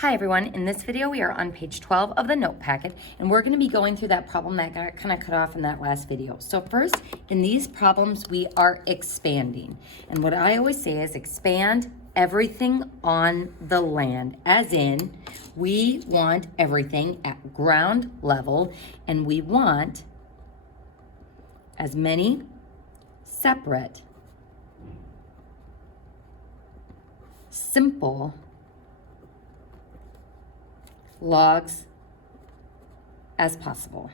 Hi everyone, in this video we are on page 12 of the note packet and we're going to be going through that problem that got kind of cut off in that last video. So first, in these problems we are expanding, and what I always say is expand everything on the land, as in we want everything at ground level and we want as many separate, simple logs as possible.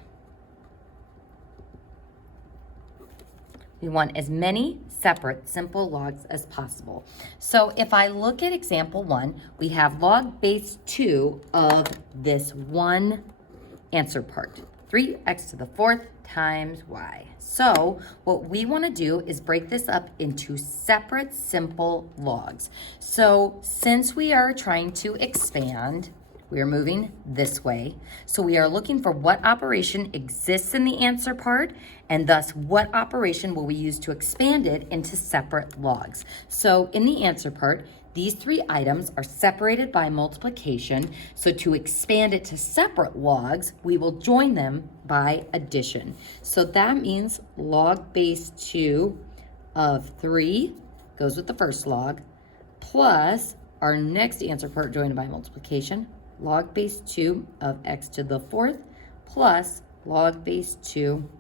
We want as many separate simple logs as possible. So if I look at example 1, we have log base 2 of this one answer part, 3x to the 4th times y. So what we want to do is break this up into separate simple logs. So since we are trying to expand, we are moving this way. So we are looking for what operation exists in the answer part, and thus what operation will we use to expand it into separate logs. So in the answer part, these three items are separated by multiplication. So to expand it to separate logs, we will join them by addition. So that means log base 2 of 3 goes with the first log, plus our next answer part joined by multiplication, log base 2 of x to the 4th plus log base 2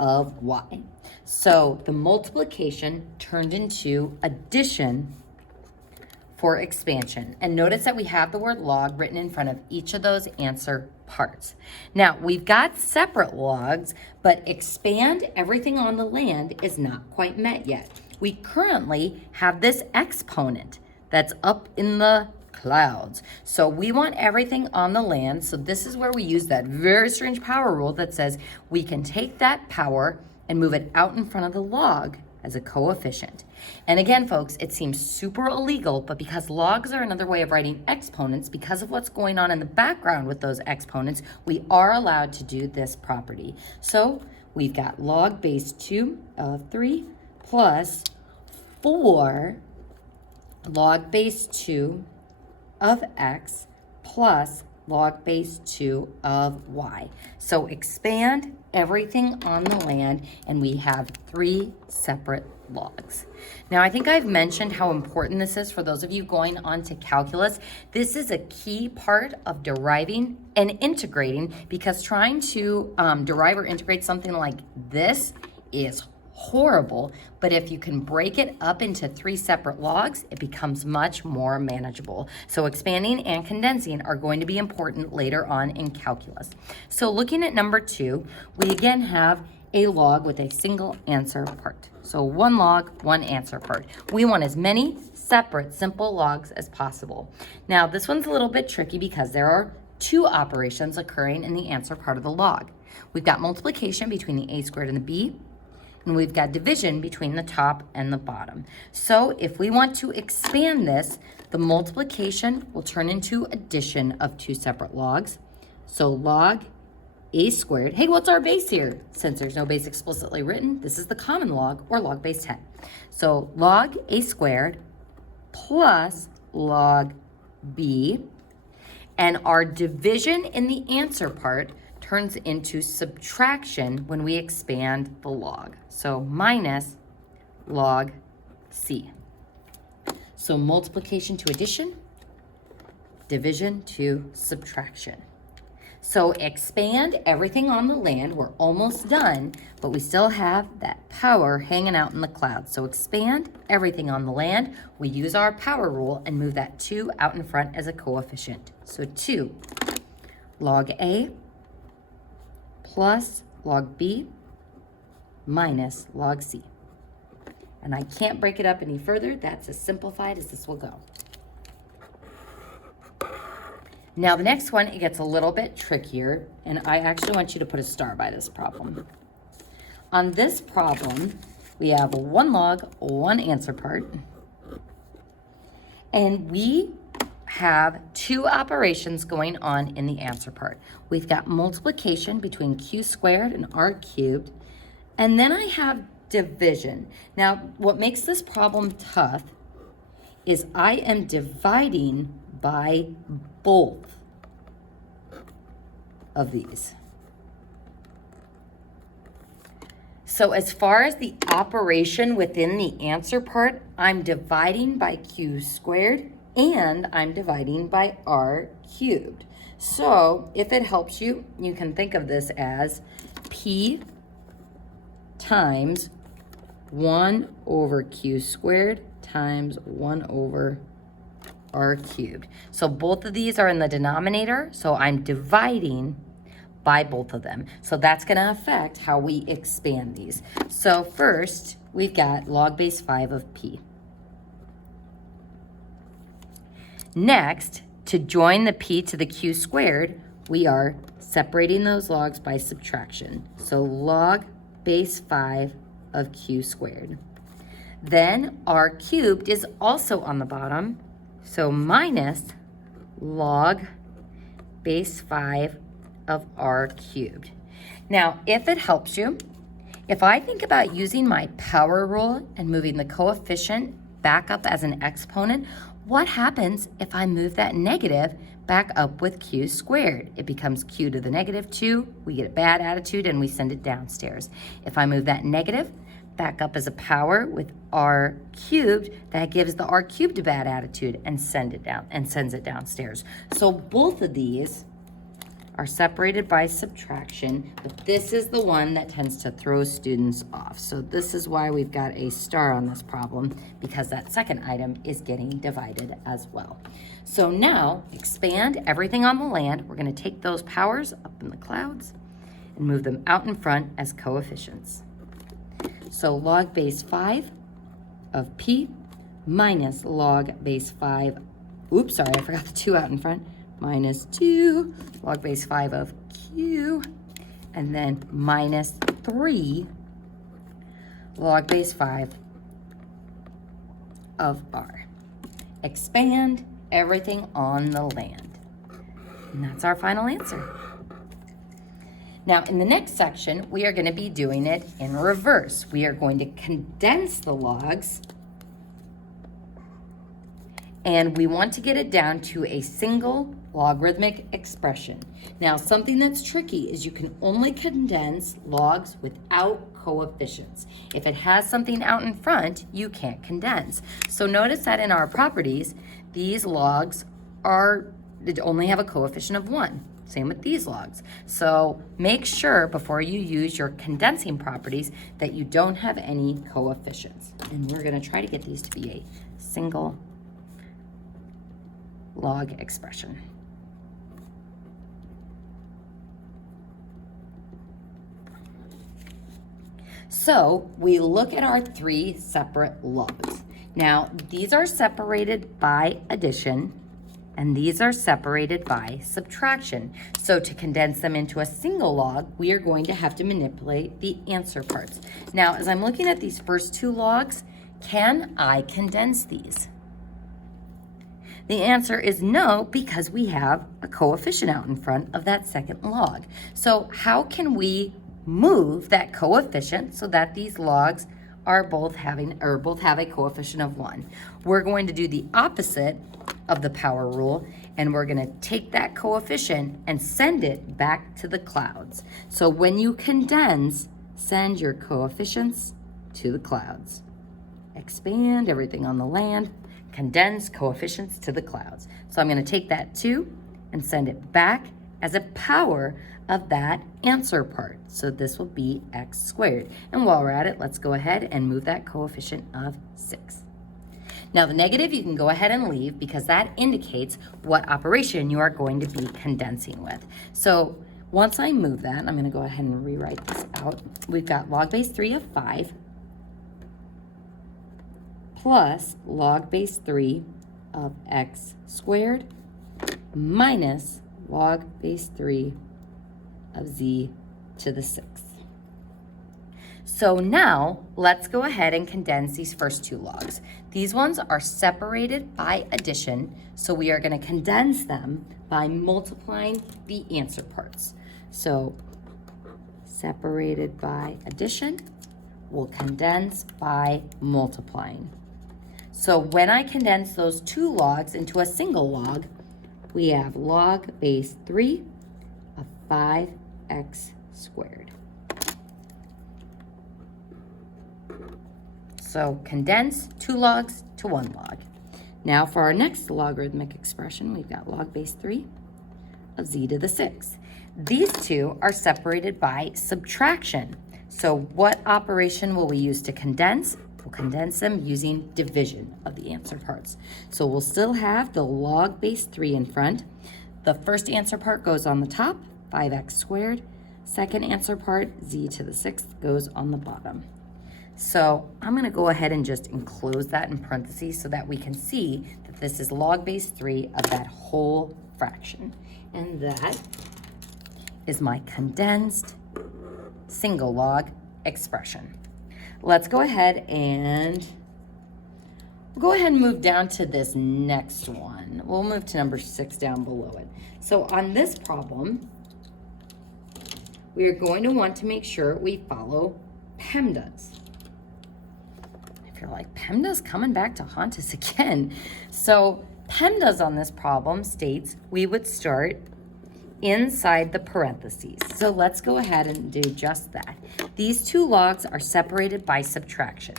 of y. So the multiplication turned into addition for expansion. And notice that we have the word log written in front of each of those answer parts. Now, we've got separate logs, but expand everything on the land is not quite met yet. We currently have this exponent that's up in the clouds. So we want everything on the land. So this is where we use that very strange power rule that says we can take that power and move it out in front of the log as a coefficient. And again, folks, it seems super illegal, but because logs are another way of writing exponents, because of what's going on in the background with those exponents, we are allowed to do this property. So we've got log base 2 of 3 plus 4 log base 2 of x plus log base 2 of y. So expand everything on the land and we have 3 separate logs. Now I think I've mentioned how important this is for those of you going on to calculus. This is a key part of deriving and integrating, because trying to derive or integrate something like this is horrible, but if you can break it up into 3 separate logs, it becomes much more manageable. So expanding and condensing are going to be important later on in calculus. So looking at number 2, we again have a log with a single answer part. So one log, one answer part. We want as many separate simple logs as possible. Now this one's a little bit tricky because there are 2 operations occurring in the answer part of the log. We've got multiplication between the a squared and the b, and we've got division between the top and the bottom. So if we want to expand this, the multiplication will turn into addition of 2 separate logs. So log a squared, hey, what's our base here? Since there's no base explicitly written, this is the common log, or log base 10. So log a squared plus log b, and our division in the answer part turns into subtraction when we expand the log. So minus log c. So multiplication to addition, division to subtraction. So expand everything on the land. We're almost done, but we still have that power hanging out in the clouds. So expand everything on the land. We use our power rule and move that 2 out in front as a coefficient. So 2 log a plus log b minus log c. And I can't break it up any further. That's as simplified as this will go. Now the next one, it gets a little bit trickier, and I actually want you to put a star by this problem. On this problem, we have one log, one answer part, and we have 2 operations going on in the answer part. We've got multiplication between q squared and r cubed, and then I have division. Now, what makes this problem tough is I am dividing by both of these. So as far as the operation within the answer part, I'm dividing by q squared and I'm dividing by r cubed. So if it helps you, you can think of this as p times 1 over q squared times 1 over r cubed. So both of these are in the denominator, so I'm dividing by both of them. So that's going to affect how we expand these. So first, we've got log base 5 of p. Next, to join the p to the q squared, we are separating those logs by subtraction. So log base 5 of q squared. Then r cubed is also on the bottom, so minus log base 5 of r cubed. Now, if it helps you, if I think about using my power rule and moving the coefficient back up as an exponent, what happens if I move that negative back up with q squared? It becomes q to the negative 2, we get a bad attitude and we send it downstairs. If I move that negative back up as a power with r cubed, that gives the r cubed a bad attitude and sends it downstairs. So both of these are separated by subtraction, but this is the one that tends to throw students off. So this is why we've got a star on this problem, because that second item is getting divided as well. So now, expand everything on the land. We're gonna take those powers up in the clouds and move them out in front as coefficients. So log base 5 of p minus log base 5, oops, sorry, I forgot the 2 out in front, minus 2 log base 5 of q, and then minus 3 log base 5 of r. Expand everything on the land. And that's our final answer. Now, in the next section, we are going to be doing it in reverse. We are going to condense the logs, and we want to get it down to a single logarithmic expression. Now, something that's tricky is you can only condense logs without coefficients. If it has something out in front, you can't condense. So notice that in our properties, these logs only have a coefficient of 1. Same with these logs. So make sure before you use your condensing properties that you don't have any coefficients. And we're going to try to get these to be a single log expression. So we look at our 3 separate logs. Now, these are separated by addition, and these are separated by subtraction. So to condense them into a single log, we are going to have to manipulate the answer parts. Now, as I'm looking at these first 2 logs, can I condense these? The answer is no, because we have a coefficient out in front of that second log. So how can we move that coefficient so that these logs are both have a coefficient of 1? We're going to do the opposite of the power rule, and we're going to take that coefficient and send it back to the clouds. So when you condense, send your coefficients to the clouds. Expand everything on the land, condense coefficients to the clouds. So I'm going to take that 2 and send it back as a power of that answer part. So this will be x squared. And while we're at it, let's go ahead and move that coefficient of 6. Now the negative you can go ahead and leave because that indicates what operation you are going to be condensing with. So once I move that, I'm going to go ahead and rewrite this out. We've got log base 3 of 5 plus log base 3 of x squared minus log base 3 of z to the 6th. So now let's go ahead and condense these first 2 logs. These ones are separated by addition, so we are going to condense them by multiplying the answer parts. So separated by addition, we'll condense by multiplying. So when I condense those two logs into a single log, we have log base 3 of 5x squared. So condense 2 logs to 1 log. Now for our next logarithmic expression, we've got log base 3 of z to the 6th. These two are separated by subtraction. So what operation will we use to condense? We'll condense them using division of the answer parts. So we'll still have the log base 3 in front. The first answer part goes on the top, 5x squared. Second answer part, z to the 6th, goes on the bottom. So I'm going to go ahead and just enclose that in parentheses so that we can see that this is log base 3 of that whole fraction. And that is my condensed single log expression. Let's go ahead and move down to this next one. We'll move to number 6 down below it. So on this problem, we are going to want to make sure we follow PEMDAS. If you're like, PEMDAS coming back to haunt us again. So PEMDAS on this problem states we would start inside the parentheses. So let's go ahead and do just that. These two logs are separated by subtraction.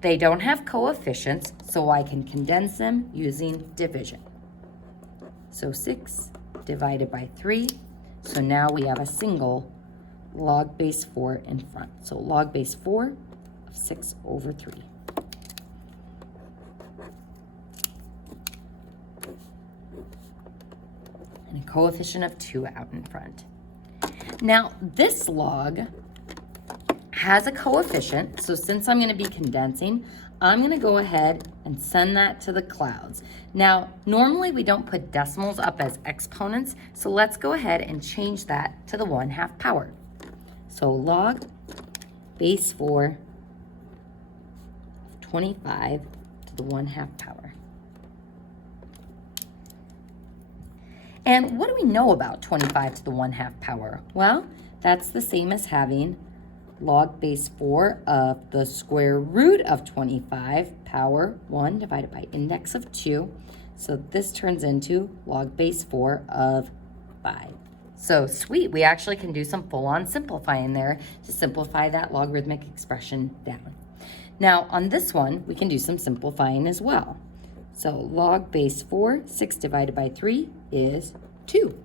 They don't have coefficients, so I can condense them using division. So 6 divided by 3. So now we have a single log base 4 in front. So log base 4 of 6 over 3. And a coefficient of 2 out in front. Now, this log has a coefficient, so since I'm going to be condensing, I'm going to go ahead and send that to the clouds. Now, normally we don't put decimals up as exponents, so let's go ahead and change that to the 1/2 power. So log base 4 of 25 to the 1/2 power. And what do we know about 25 to the 1/2 power? Well, that's the same as having log base 4 of the square root of 25 power 1 divided by index of 2. So this turns into log base 4 of 5. So sweet, we actually can do some full-on simplifying there to simplify that logarithmic expression down. Now on this one, we can do some simplifying as well. So log base 4, 6 divided by 3 is 2.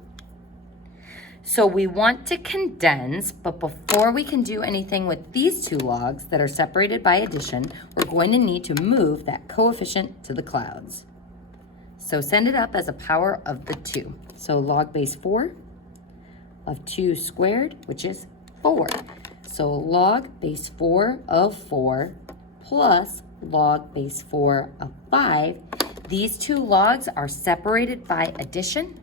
So we want to condense, but before we can do anything with these two logs that are separated by addition, we're going to need to move that coefficient to the clouds. So send it up as a power of the 2. So log base 4 of 2 squared, which is 4. So log base 4 of 4 plus log base 4 of 5. These two logs are separated by addition.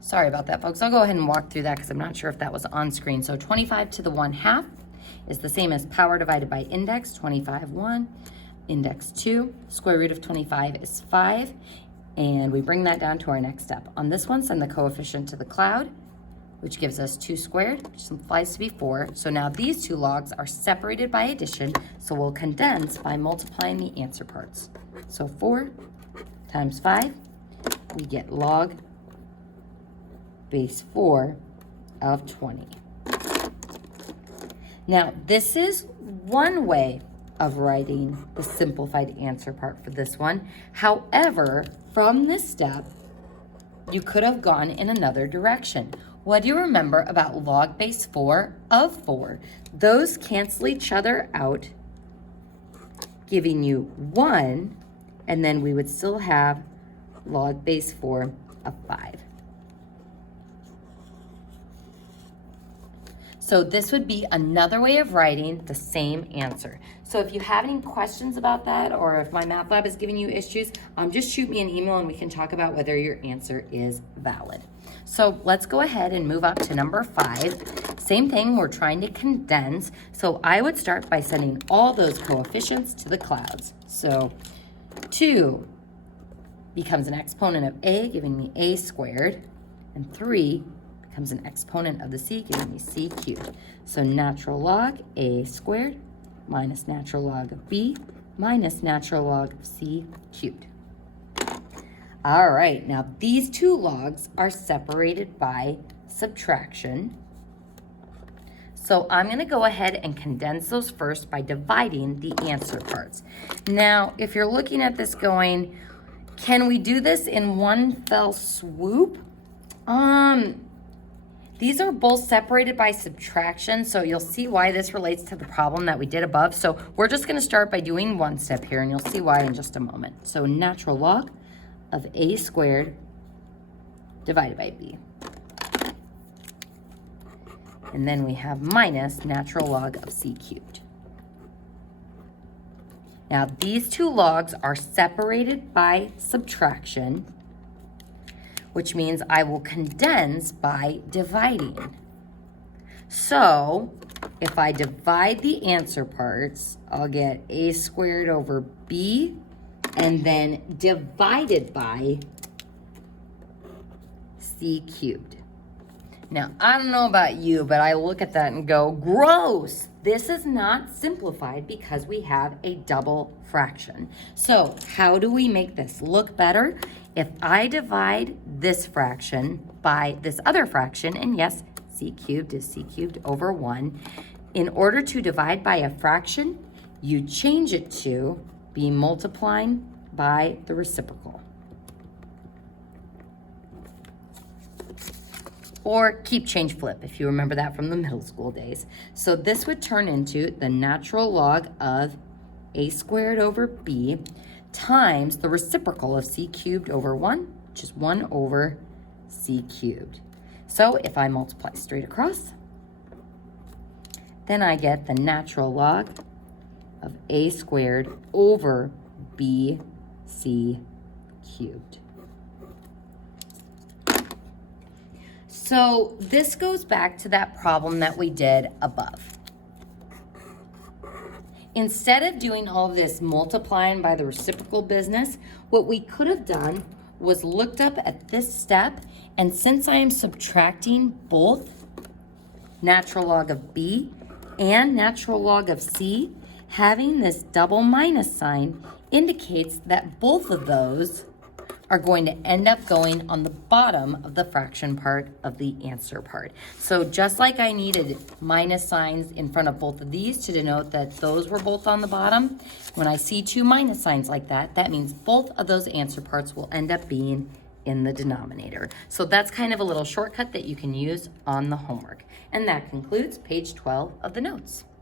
Sorry about that, folks. I'll go ahead and walk through that because I'm not sure if that was on screen. So 25 to the 1/2 is the same as power divided by index, 25, 1, index 2. Square root of 25 is 5. And we bring that down to our next step. On this one, send the coefficient to the cloud, which gives us 2 squared, which simplifies to be 4. So now these two logs are separated by addition, so we'll condense by multiplying the answer parts. So 4 times 5, we get log base 4 of 20. Now, this is one way of writing the simplified answer part for this one. However, from this step, you could have gone in another direction. What do you remember about log base 4 of 4? Those cancel each other out, giving you 1, and then we would still have log base 4 of 5. So this would be another way of writing the same answer. So if you have any questions about that, or if my math lab is giving you issues, just shoot me an email and we can talk about whether your answer is valid. So let's go ahead and move up to number 5. Same thing, we're trying to condense. So I would start by sending all those coefficients to the clouds. So 2 becomes an exponent of a, giving me a squared, and 3 becomes an exponent of the c, giving me c cubed. So natural log a squared minus natural log of b minus natural log of c cubed. All right, now these two logs are separated by subtraction. So I'm going to go ahead and condense those first by dividing the answer parts. Now, if you're looking at this going, can we do this in one fell swoop? These are both separated by subtraction, so you'll see why this relates to the problem that we did above. So we're just going to start by doing one step here, and you'll see why in just a moment. So natural log of a squared divided by b. And then we have minus natural log of c cubed. Now these two logs are separated by subtraction, which means I will condense by dividing. So if I divide the answer parts, I'll get a squared over b and then divided by c cubed. Now, I don't know about you, but I look at that and go, gross. This is not simplified because we have a double fraction. So how do we make this look better? If I divide this fraction by this other fraction, and yes, c cubed is c cubed over 1, in order to divide by a fraction, you change it to be multiplying by the reciprocal. Or keep, change, flip, if you remember that from the middle school days. So this would turn into the natural log of a squared over b times the reciprocal of c cubed over 1, which is 1 over c cubed. So if I multiply straight across, then I get the natural log of a squared over b c cubed. So this goes back to that problem that we did above. Instead of doing all this multiplying by the reciprocal business, what we could have done was looked up at this step, and since I am subtracting both natural log of b and natural log of c, having this double minus sign indicates that both of those are going to end up going on the bottom of the fraction part of the answer part. So just like I needed minus signs in front of both of these to denote that those were both on the bottom, when I see two minus signs like that, that means both of those answer parts will end up being in the denominator. So that's kind of a little shortcut that you can use on the homework. And that concludes page 12 of the notes.